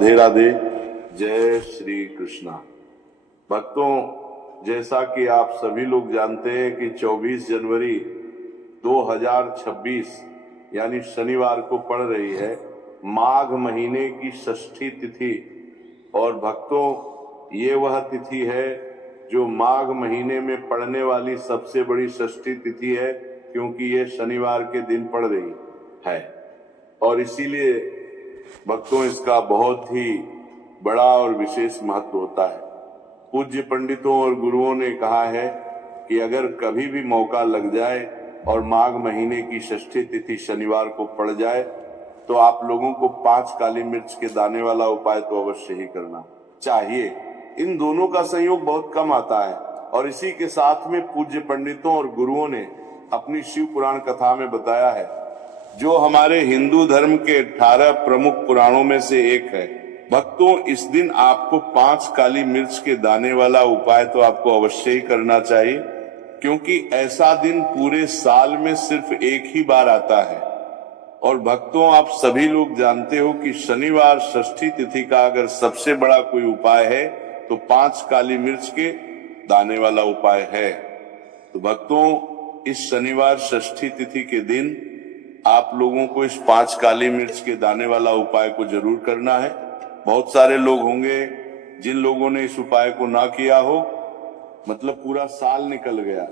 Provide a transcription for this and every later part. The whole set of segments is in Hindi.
राधे राधे, जय श्री कृष्णा। भक्तों, जैसा कि आप सभी लोग जानते हैं कि 24 जनवरी 2026 यानी शनिवार को पड़ रही है माघ महीने की षष्ठी तिथि। और भक्तों, ये वह तिथि है जो माघ महीने में पड़ने वाली सबसे बड़ी षष्ठी तिथि है, क्योंकि ये शनिवार के दिन पड़ रही है। और इसीलिए भक्तों इसका बहुत ही बड़ा और विशेष महत्व होता है। पूज्य पंडितों और गुरुओं ने कहा है कि अगर कभी भी मौका लग जाए और माघ महीने की षष्ठी तिथि शनिवार को पड़ जाए तो आप लोगों को 5 काली मिर्च के दाने वाला उपाय तो अवश्य ही करना चाहिए। इन दोनों का संयोग बहुत कम आता है। और इसी के साथ में पूज्य पंडितों और गुरुओं ने अपनी शिव पुराण कथा में बताया है, जो हमारे हिंदू धर्म के 18 प्रमुख पुराणों में से एक है। भक्तों, इस दिन आपको 5 काली मिर्च के दाने वाला उपाय तो आपको अवश्य ही करना चाहिए, क्योंकि ऐसा दिन पूरे साल में सिर्फ एक ही बार आता है। और भक्तों, आप सभी लोग जानते हो कि शनिवार षष्ठी तिथि का अगर सबसे बड़ा कोई उपाय है तो 5 काली मिर्च के दाने वाला उपाय है। तो भक्तों, इस शनिवार षष्ठी तिथि के दिन आप लोगों को इस 5 काली मिर्च के दाने वाला उपाय को जरूर करना है। बहुत सारे लोग होंगे जिन लोगों ने इस उपाय को ना किया हो, मतलब पूरा साल निकल गया,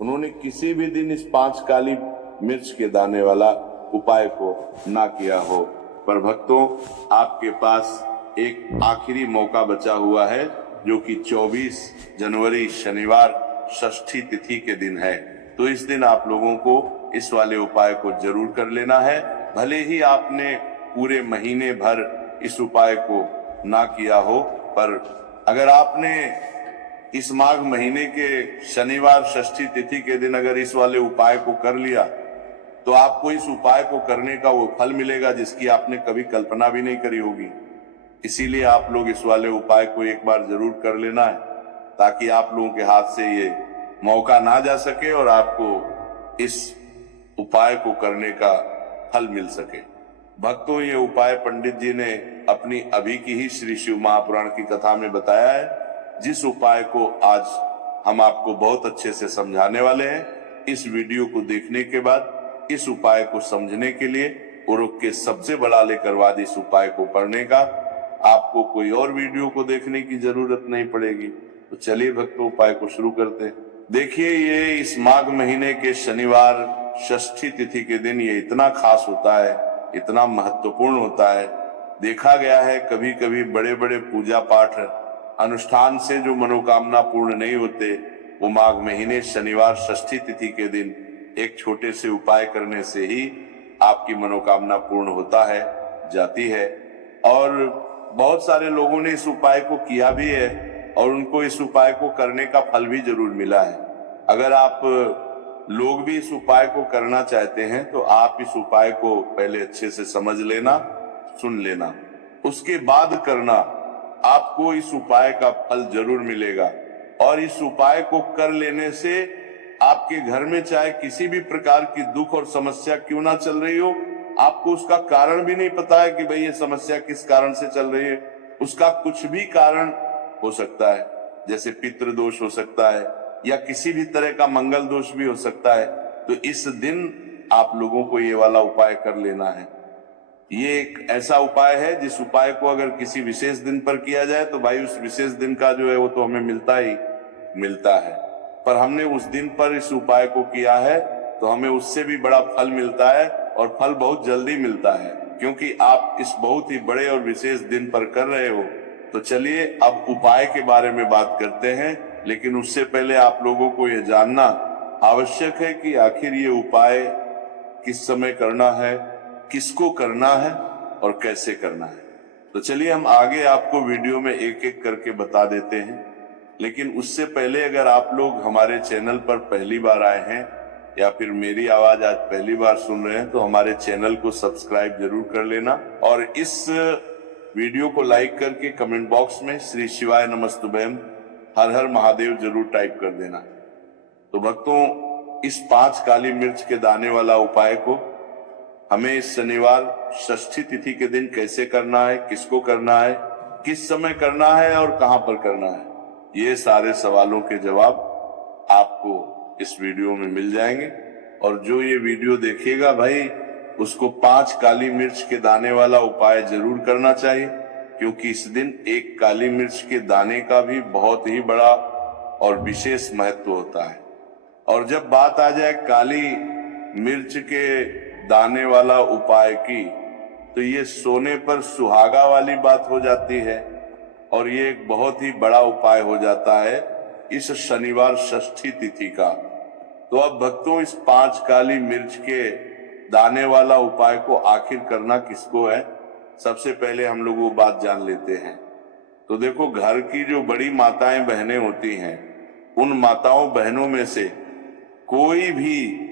उन्होंने किसी भी दिन इस 5 काली मिर्च के दाने वाला उपाय को ना किया हो। पर भक्तों, आपके पास एक आखिरी मौका बचा हुआ है, जो कि 24 जनवरी शनिवार षष्ठी तिथि के दिन है। तो इस दिन आप लोगों को इस वाले उपाय को जरूर कर लेना है। भले ही आपने पूरे महीने भर इस उपाय को ना किया हो, पर अगर आपने इस माघ महीने के शनिवार षष्ठी तिथि के दिन अगर इस वाले उपाय को कर लिया तो आपको इस उपाय को करने का वो फल मिलेगा जिसकी आपने कभी कल्पना भी नहीं करी होगी। इसीलिए आप लोग इस वाले उपाय को एक बार जरूर कर लेना है, ताकि आप लोगों के हाथ से ये मौका ना जा सके और आपको इस उपाय को करने का फल मिल सके। भक्तों, ये उपाय पंडित जी ने अपनी अभी की ही श्री शिव महापुराण की कथा में बताया है, जिस उपाय को आज हम आपको बहुत अच्छे से समझाने वाले हैं। इस वीडियो को देखने के बाद इस उपाय को समझने के लिए उरुक के सबसे बड़ा लेकर बाद इस उपाय को पढ़ने का आपको कोई और वीडियो को देखने की जरूरत नहीं पड़ेगी। तो चलिए भक्तों, उपाय को शुरू करते हैं। देखिए, ये इस माघ महीने के शनिवार षष्ठी तिथि के दिन ये इतना खास होता है, इतना महत्वपूर्ण होता है। देखा गया है कभी कभी बड़े बड़े पूजा पाठ अनुष्ठान से जो मनोकामना पूर्ण नहीं होते, वो माघ महीने शनिवार षष्ठी तिथि के दिन एक छोटे से उपाय करने से ही आपकी मनोकामना पूर्ण होता है, जाती है। और बहुत सारे लोगों ने इस उपाय को किया भी है और उनको इस उपाय को करने का फल भी जरूर मिला है। अगर आप लोग भी इस उपाय को करना चाहते हैं तो आप इस उपाय को पहले अच्छे से समझ लेना, सुन लेना, उसके बाद करना। आपको इस उपाय का फल जरूर मिलेगा। और इस उपाय को कर लेने से आपके घर में चाहे किसी भी प्रकार की दुख और समस्या क्यों ना चल रही हो, आपको उसका कारण भी नहीं पता है कि भाई ये समस्या किस कारण से चल रही है, उसका कुछ भी कारण हो सकता है। जैसे पितृ दोष हो सकता है या किसी भी तरह का मंगल दोष भी हो सकता है। तो इस दिन आप लोगों को ये वाला उपाय कर लेना है। ये एक ऐसा उपाय है जिस उपाय को अगर किसी विशेष दिन पर किया जाए तो भाई उस विशेष दिन का जो है वो तो हमें मिलता ही मिलता है। पर हमने उस दिन पर इस उपाय को किया है तो हमें उससे भी बड़ा फल मिलता है, और फल बहुत जल्दी मिलता है, क्योंकि आप इस बहुत ही बड़े और विशेष दिन पर कर रहे हो। तो चलिए अब उपाय के बारे में बात करते हैं, लेकिन उससे पहले आप लोगों को ये जानना आवश्यक है कि आखिर ये उपाय किस समय करना है, किसको करना है और कैसे करना है। तो चलिए हम आगे आपको वीडियो में एक एक करके बता देते हैं। लेकिन उससे पहले अगर आप लोग हमारे चैनल पर पहली बार आए हैं या फिर मेरी आवाज आज पहली बार सुन रहे हैं तो हमारे चैनल को सब्सक्राइब जरूर कर लेना, और इस वीडियो को लाइक करके कमेंट बॉक्स में श्री शिवाय नमस्तुभयम हर हर महादेव जरूर टाइप कर देना। तो भक्तों, इस 5 काली मिर्च के दाने वाला उपाय को हमें इस शनिवार षष्ठी तिथि के दिन कैसे करना है, किसको करना है, किस समय करना है और कहां पर करना है, ये सारे सवालों के जवाब आपको इस वीडियो में मिल जाएंगे। और जो ये वीडियो देखेगा भाई, उसको 5 काली मिर्च के दाने वाला उपाय जरूर करना चाहिए, क्योंकि इस दिन एक काली मिर्च के दाने का भी बहुत ही बड़ा और विशेष महत्व होता है। और जब बात आ जाए काली मिर्च के दाने वाला उपाय की, तो ये सोने पर सुहागा वाली बात हो जाती है और ये एक बहुत ही बड़ा उपाय हो जाता है इस शनिवार षष्ठी तिथि का। तो अब भक्तों, इस 5 काली मिर्च के दाने वाला उपाय को आखिर करना किसको है, सबसे पहले हम लोग वो बात जान लेते हैं। तो देखो, घर की जो बड़ी माताएं बहनें होती हैं, उन माताओं बहनों में से कोई भी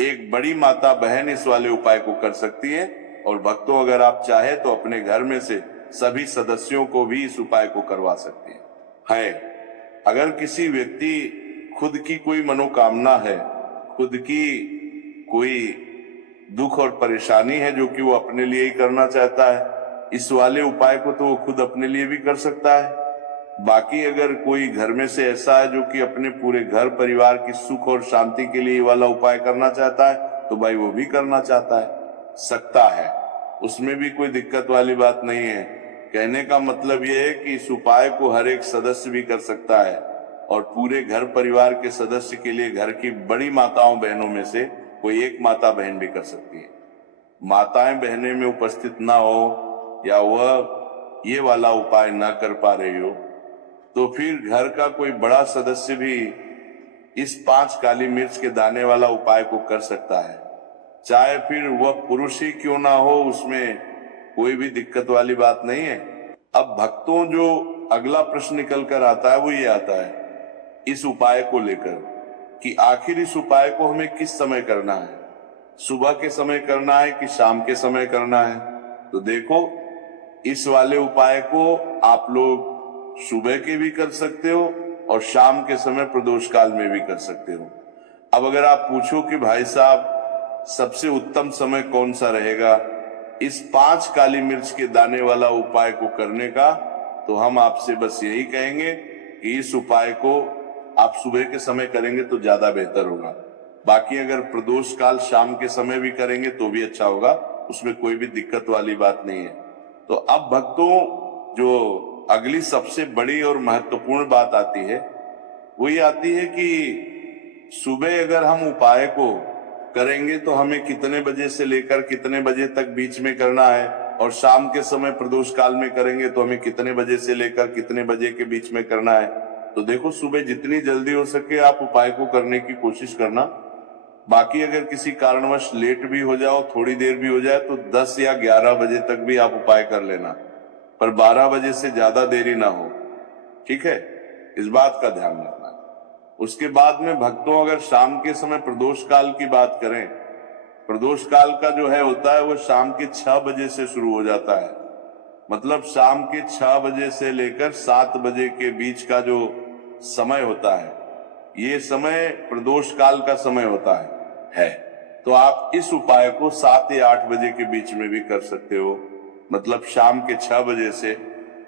एक बड़ी माता बहन इस वाले उपाय को कर सकती है। और भक्तों, अगर आप चाहे तो अपने घर में से सभी सदस्यों को भी इस उपाय को करवा सकते हैं। अगर किसी व्यक्ति खुद की कोई मनोकामना है, खुद की कोई दुख और परेशानी है जो कि वो अपने लिए ही करना चाहता है, इस वाले उपाय को तो वो खुद अपने लिए भी कर सकता है। बाकी अगर कोई घर में से ऐसा है जो कि अपने पूरे घर परिवार की सुख और शांति के लिए ये वाला उपाय करना चाहता है, तो भाई वो भी करना चाहता है, सकता है, उसमें भी कोई दिक्कत वाली बात नहीं है। कहने का मतलब ये है कि इस उपाय को हर एक सदस्य भी कर सकता है और पूरे घर परिवार के सदस्य के लिए घर की बड़ी माताओं बहनों में से कोई एक माता बहन भी कर सकती है। माताएं बहनें में उपस्थित ना हो या वह ये वाला उपाय ना कर पा रही हो, तो फिर घर का कोई बड़ा सदस्य भी इस 5 काली मिर्च के दाने वाला उपाय को कर सकता है, चाहे फिर वह पुरुष ही क्यों ना हो, उसमें कोई भी दिक्कत वाली बात नहीं है। अब भक्तों, जो अगला प्रश्न निकल कर आता है वो ये आता है इस उपाय को लेकर कि आखिर इस उपाय को हमें किस समय करना है, सुबह के समय करना है कि शाम के समय करना है। तो देखो, इस वाले उपाय को आप लोग सुबह के भी कर सकते हो और शाम के समय प्रदोष काल में भी कर सकते हो। अब अगर आप पूछो कि भाई साहब सबसे उत्तम समय कौन सा रहेगा इस 5 काली मिर्च के दाने वाला उपाय को करने का, तो हम आपसे बस यही कहेंगे कि इस उपाय को आप सुबह के समय करेंगे तो ज्यादा बेहतर होगा। बाकी अगर प्रदोष काल शाम के समय भी करेंगे तो भी अच्छा होगा, उसमें कोई भी दिक्कत वाली बात नहीं है। तो अब भक्तों, जो अगली सबसे बड़ी और महत्वपूर्ण बात आती है वो ये आती है कि सुबह अगर हम उपाय को करेंगे तो हमें कितने बजे से लेकर कितने बजे तक बीच में करना है, और शाम के समय प्रदोष काल में करेंगे तो हमें कितने बजे से लेकर कितने बजे के बीच में करना है। तो देखो, सुबह जितनी जल्दी हो सके आप उपाय को करने की कोशिश करना। बाकी अगर किसी कारणवश लेट भी हो जाओ, थोड़ी देर भी हो जाए, तो 10 या 11 बजे तक भी आप उपाय कर लेना, पर 12 बजे से ज्यादा देरी ना हो, ठीक है, इस बात का ध्यान रखना। उसके बाद में भक्तों, अगर शाम के समय प्रदोष काल की बात करें, प्रदोष काल का जो है होता है वो शाम के 6 बजे से शुरू हो जाता है। मतलब शाम के 6 बजे से लेकर 7 बजे के बीच का जो समय होता है, ये समय प्रदोष काल का समय होता है। तो आप इस उपाय को 7 या 8 बजे के बीच में भी कर सकते हो। मतलब शाम के 6 बजे से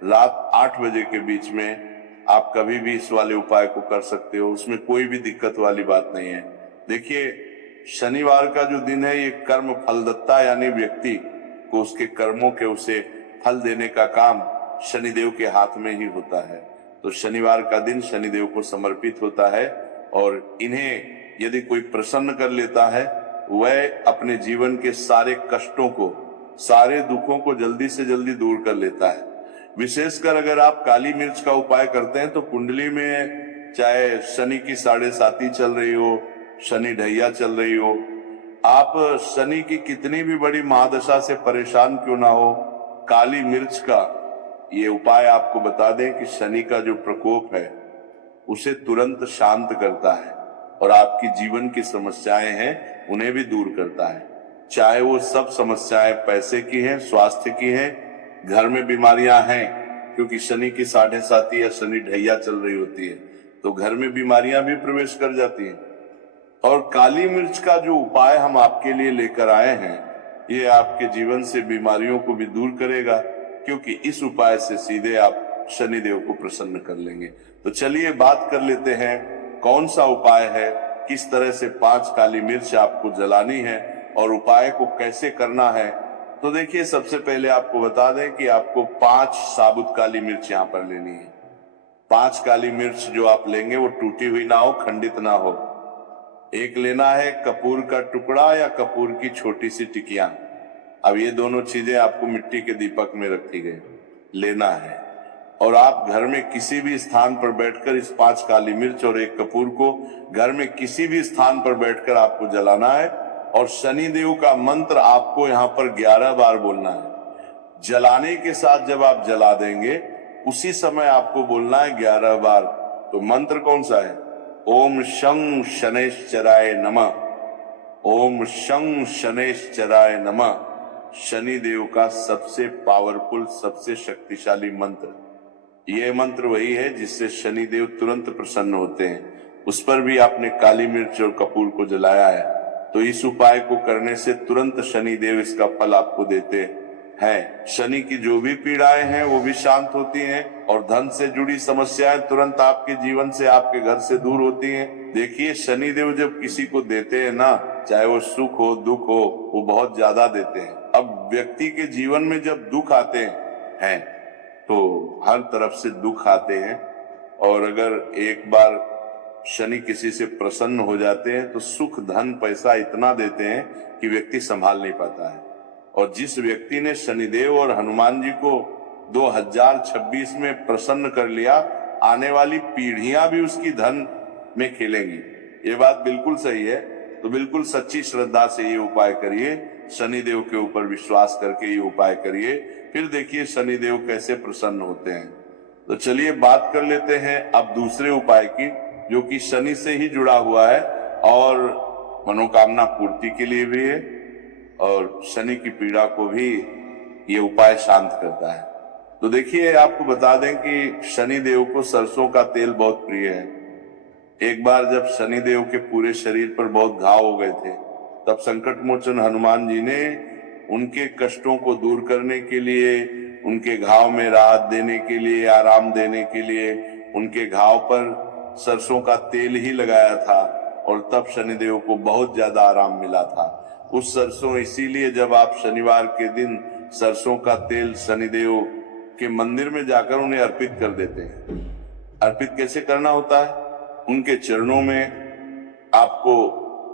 रात 8 बजे के बीच में आप कभी भी इस वाले उपाय को कर सकते हो, उसमें कोई भी दिक्कत वाली बात नहीं है। देखिए, शनिवार का जो दिन है ये कर्म फलदत्ता, यानी व्यक्ति को उसके कर्मों के उसे फल देने का काम शनिदेव के हाथ में ही होता है। तो शनिवार का दिन शनिदेव को समर्पित होता है और इन्हें यदि कोई प्रसन्न कर लेता है, वह अपने जीवन के सारे कष्टों को, सारे दुखों को जल्दी से जल्दी दूर कर लेता है। विशेषकर अगर आप काली मिर्च का उपाय करते हैं तो कुंडली में चाहे शनि की 7.5 चल रही हो, शनि ढैया चल रही हो, आप शनि की कितनी भी बड़ी महादशा से परेशान क्यों ना हो, काली मिर्च का ये उपाय आपको बता दें कि शनि का जो प्रकोप है उसे तुरंत शांत करता है और आपकी जीवन की समस्याएं हैं उन्हें भी दूर करता है। चाहे वो सब समस्याएं पैसे की हैं, स्वास्थ्य की हैं, घर में बीमारियां हैं, क्योंकि शनि की 7.5 या शनि ढैया चल रही होती है तो घर में बीमारियां भी प्रवेश कर जाती हैं। और काली मिर्च का जो उपाय हम आपके लिए लेकर आए हैं, ये आपके जीवन से बीमारियों को भी दूर करेगा, क्योंकि इस उपाय से सीधे आप शनिदेव को प्रसन्न कर लेंगे। तो चलिए बात कर लेते हैं कौन सा उपाय है, किस तरह से 5 काली मिर्च आपको जलानी है और उपाय को कैसे करना है। तो देखिए, सबसे पहले आपको बता दें कि आपको 5 साबुत काली मिर्च यहाँ पर लेनी है। 5 काली मिर्च जो आप लेंगे वो टूटी हुई ना हो, खंडित ना हो। एक लेना है कपूर का टुकड़ा या कपूर की छोटी सी टिकियां। अब ये दोनों चीजें आपको मिट्टी के दीपक में रखी गई लेना है, और आप घर में किसी भी स्थान पर बैठकर इस 5 काली मिर्च और एक कपूर को घर में किसी भी स्थान पर बैठकर आपको जलाना है। और शनिदेव का मंत्र आपको यहाँ पर 11 बार बोलना है। जलाने के साथ जब आप जला देंगे उसी समय आपको बोलना है 11 बार। तो मंत्र कौन सा है? ओम शं शनैश्चराय नमः। ओम शं शनैश्चराय नमः। शनिदेव का सबसे पावरफुल, सबसे शक्तिशाली मंत्र। यह मंत्र वही है जिससे शनिदेव तुरंत प्रसन्न होते हैं। उस पर भी आपने काली मिर्च और कपूर को जलाया है, तो इस उपाय को करने से तुरंत शनिदेव इसका फल आपको देते हैं। शनि की जो भी पीड़ाएं हैं वो भी शांत होती हैं, और धन से जुड़ी समस्याएं तुरंत आपके जीवन से, आपके घर से दूर होती हैं। देखिए, शनिदेव जब किसी को देते हैं ना, चाहे वो सुख हो दुख हो, वो बहुत ज्यादा देते हैं। अब व्यक्ति के जीवन में जब दुख आते हैं तो हर तरफ से दुख आते हैं, और अगर एक बार शनि किसी से प्रसन्न हो जाते हैं तो सुख, धन, पैसा इतना देते हैं कि व्यक्ति संभाल नहीं पाता है। और जिस व्यक्ति ने शनिदेव और हनुमान जी को 2026 में प्रसन्न कर लिया, आने वाली पीढ़ियां भी उसकी धन में खेलेंगी। ये बात बिल्कुल सही है। तो बिल्कुल सच्ची श्रद्धा से ये उपाय करिए, शनिदेव के ऊपर विश्वास करके ये उपाय करिए, फिर देखिए शनिदेव कैसे प्रसन्न होते हैं। तो चलिए बात कर लेते हैं अब दूसरे उपाय की, जो कि शनि से ही जुड़ा हुआ है और मनोकामना पूर्ति के लिए भी है, और शनि की पीड़ा को भी ये उपाय शांत करता है। तो देखिए, आपको बता दें कि शनिदेव को सरसों का तेल बहुत प्रिय है। एक बार जब शनिदेव के पूरे शरीर पर बहुत घाव हो गए थे, तब संकट मोचन हनुमान जी ने उनके कष्टों को दूर करने के लिए, उनके घाव में राहत देने के लिए, आराम देने के लिए उनके घाव पर सरसों का तेल ही लगाया था, और तब शनिदेव को बहुत ज्यादा आराम मिला था। उस सरसों, इसीलिए जब आप शनिवार के दिन सरसों का तेल शनिदेव के मंदिर में जाकर उन्हें अर्पित कर देते हैं। अर्पित कैसे करना होता है? उनके चरणों में आपको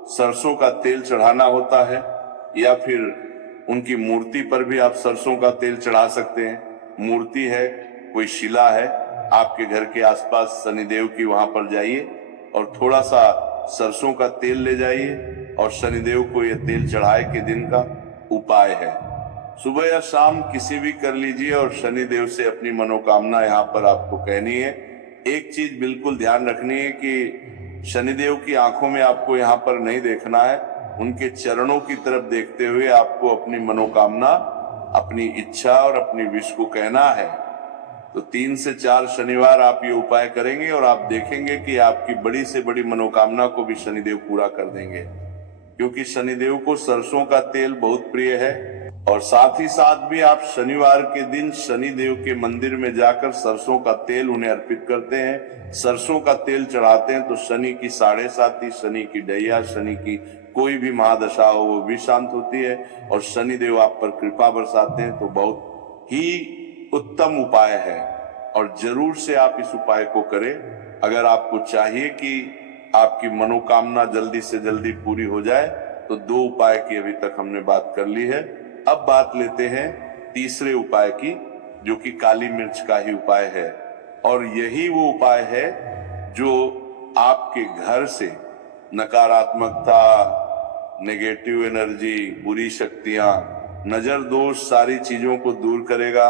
सरसों का तेल चढ़ाना होता है, या फिर उनकी मूर्ति पर भी आप सरसों का तेल चढ़ा सकते हैं। मूर्ति है, कोई शिला है, आपके घर के आसपास शनिदेव की, वहां पर जाइए और थोड़ा सा सरसों का तेल ले जाइए और शनिदेव को यह तेल चढ़ाए के दिन का उपाय है। सुबह या शाम किसी भी कर लीजिए और शनिदेव से अपनी मनोकामना यहाँ पर आपको कहनी है। एक चीज बिल्कुल ध्यान रखनी है कि शनिदेव की आंखों में आपको यहाँ पर नहीं देखना है, उनके चरणों की तरफ देखते हुए आपको अपनी मनोकामना, अपनी इच्छा और अपनी विश को कहना है। तो 3 से 4 शनिवार आप ये उपाय करेंगे और आप देखेंगे कि आपकी बड़ी से बड़ी मनोकामना को भी शनिदेव पूरा कर देंगे, क्योंकि शनिदेव को सरसों का तेल बहुत प्रिय है। और साथ ही साथ भी आप शनिवार के दिन शनिदेव के मंदिर में जाकर सरसों का तेल उन्हें अर्पित करते हैं, सरसों का तेल चढ़ाते हैं, तो शनि की 7.5, शनि की डैया, शनि की कोई भी महादशा हो वो भी शांत होती है, और शनिदेव आप पर कृपा बरसाते हैं। तो बहुत ही उत्तम उपाय है, और जरूर से आप इस उपाय को करें। अगर आपको चाहिए कि आपकी मनोकामना जल्दी से जल्दी पूरी हो जाए, तो 2 उपाय की अभी तक हमने बात कर ली है। अब बात लेते हैं तीसरे उपाय की, जो कि काली मिर्च का ही उपाय है, और यही वो उपाय है जो आपके घर से नकारात्मकता, नेगेटिव एनर्जी, बुरी शक्तियां, नजर दोष, सारी चीजों को दूर करेगा,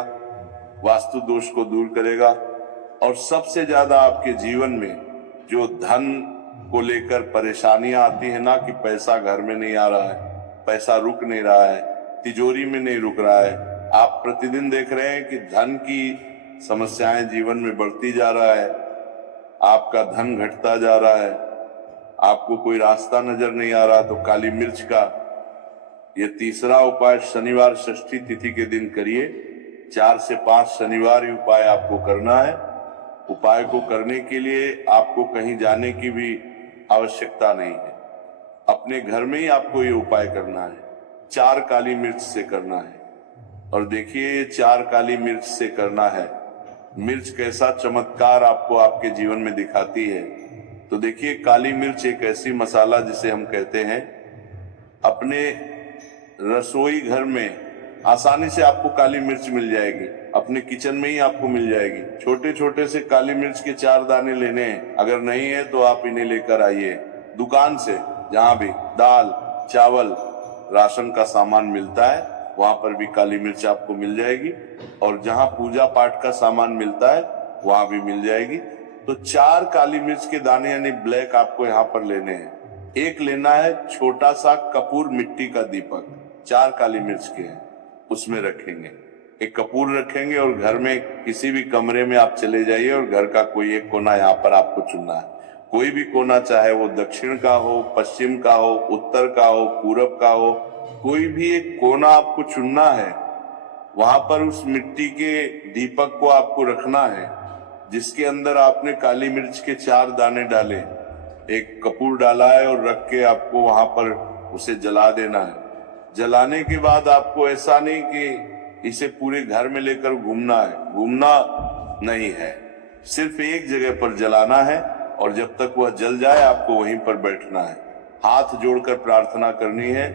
वास्तु दोष को दूर करेगा, और सबसे ज्यादा आपके जीवन में जो धन को लेकर परेशानियां आती है ना, कि पैसा घर में नहीं आ रहा है, पैसा रुक नहीं रहा है, तिजोरी में नहीं रुक रहा है, आप प्रतिदिन देख रहे हैं कि धन की समस्याएं जीवन में बढ़ती जा रहा है, आपका धन घटता जा रहा है, आपको कोई रास्ता नजर नहीं आ रहा, तो काली मिर्च का ये तीसरा उपाय शनिवार षष्ठी तिथि के दिन करिए। 4 से 5 शनिवार ये उपाय आपको करना है। उपाय को करने के लिए आपको कहीं जाने की भी आवश्यकता नहीं है, अपने घर में ही आपको ये उपाय करना है। 4 काली मिर्च से करना है। और देखिए ये 4 काली मिर्च से करना है, मिर्च कैसा चमत्कार आपको आपके जीवन में दिखाती है। तो देखिए काली मिर्च एक ऐसी मसाला जिसे हम कहते हैं, अपने रसोई घर में आसानी से आपको काली मिर्च मिल जाएगी, अपने किचन में ही आपको मिल जाएगी। छोटे छोटे से काली मिर्च के 4 दाने लेने हैं, अगर नहीं है तो आप इन्हें लेकर आइए दुकान से, जहां भी दाल चावल राशन का सामान मिलता है वहां पर भी काली मिर्च आपको मिल जाएगी, और जहां पूजा पाठ का सामान मिलता है वहां भी मिल जाएगी। तो 4 काली मिर्च के दाने यानी ब्लैक आपको यहाँ पर लेने हैं। एक लेना है छोटा सा कपूर मिट्टी का दीपक, 4 काली मिर्च के हैं, उसमें रखेंगे। एक कपूर रखेंगे और घर में किसी भी कमरे में आप चले जाइए और घर का कोई एक कोना यहाँ पर आपको चुनना है। कोई भी कोना, चाहे वो दक्षिण का हो, पश्चिम का हो, उत्तर का हो, पूरब का हो, कोई भी एक कोना आपको चुनना है। वहां पर उस मिट्टी के दीपक को आपको रखना है, जिसके अंदर आपने काली मिर्च के 4 दाने डाले, एक कपूर डाला है और रख के आपको वहां पर उसे जला देना है। जलाने के बाद आपको ऐसा नहीं कि इसे पूरे घर में लेकर घूमना है, घूमना नहीं है, सिर्फ एक जगह पर जलाना है और जब तक वह जल जाए आपको वहीं पर बैठना है। हाथ जोड़कर प्रार्थना करनी है,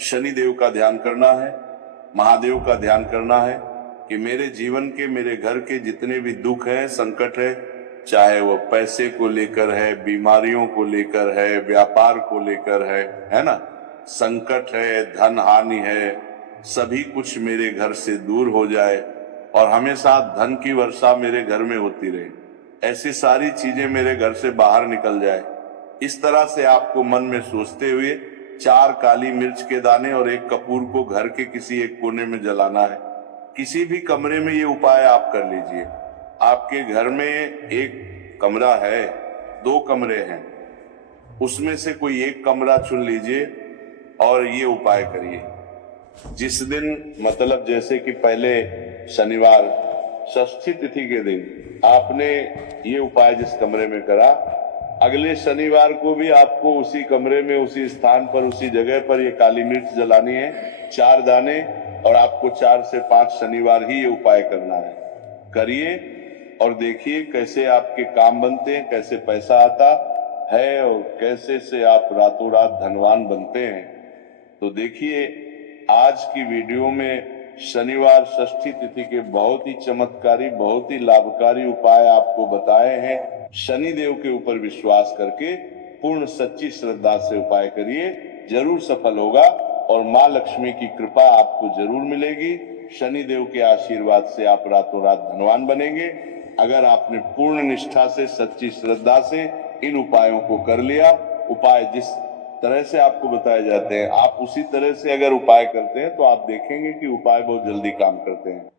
शनिदेव का ध्यान करना है, महादेव का ध्यान करना है कि मेरे जीवन के, मेरे घर के जितने भी दुख है, संकट है, चाहे वो पैसे को लेकर है, बीमारियों को लेकर है, व्यापार को लेकर है ना, संकट है, धन हानि है, सभी कुछ मेरे घर से दूर हो जाए और हमेशा धन की वर्षा मेरे घर में होती रहे, ऐसी सारी चीजें मेरे घर से बाहर निकल जाए। इस तरह से आपको मन में सोचते हुए 4 काली मिर्च के दाने और एक कपूर को घर के किसी एक कोने में जलाना है। किसी भी कमरे में ये उपाय आप कर लीजिए। आपके घर में एक कमरा है, 2 कमरे हैं, उसमें से कोई एक कमरा चुन लीजिए और ये उपाय करिए। जिस दिन, मतलब जैसे कि पहले शनिवार षष्ठी तिथि के दिन आपने ये उपाय जिस कमरे में करा, अगले शनिवार को भी आपको उसी कमरे में, उसी स्थान पर, उसी जगह पर ये काली मिर्च जलानी है, 4 दाने, और आपको 4 से 5 शनिवार ही ये उपाय करना है। करिए और देखिए कैसे आपके काम बनते हैं, कैसे पैसा आता है और कैसे से आप रातों रात धनवान बनते हैं। तो देखिए आज की वीडियो में शनिवार षष्ठी तिथि के बहुत ही चमत्कारी, बहुत ही लाभकारी उपाय आपको बताए हैं। शनिदेव के ऊपर विश्वास करके पूर्ण सच्ची श्रद्धा से उपाय करिए, जरूर सफल होगा और माँ लक्ष्मी की कृपा आपको जरूर मिलेगी। शनिदेव के आशीर्वाद से आप रातों रात धनवान बनेंगे। अगर आपने पूर्ण निष्ठा से, सच्ची श्रद्धा से इन उपायों को कर लिया, उपाय जिस तरह से आपको बताए जाते हैं आप उसी तरह से अगर उपाय करते हैं तो आप देखेंगे कि उपाय बहुत जल्दी काम करते हैं।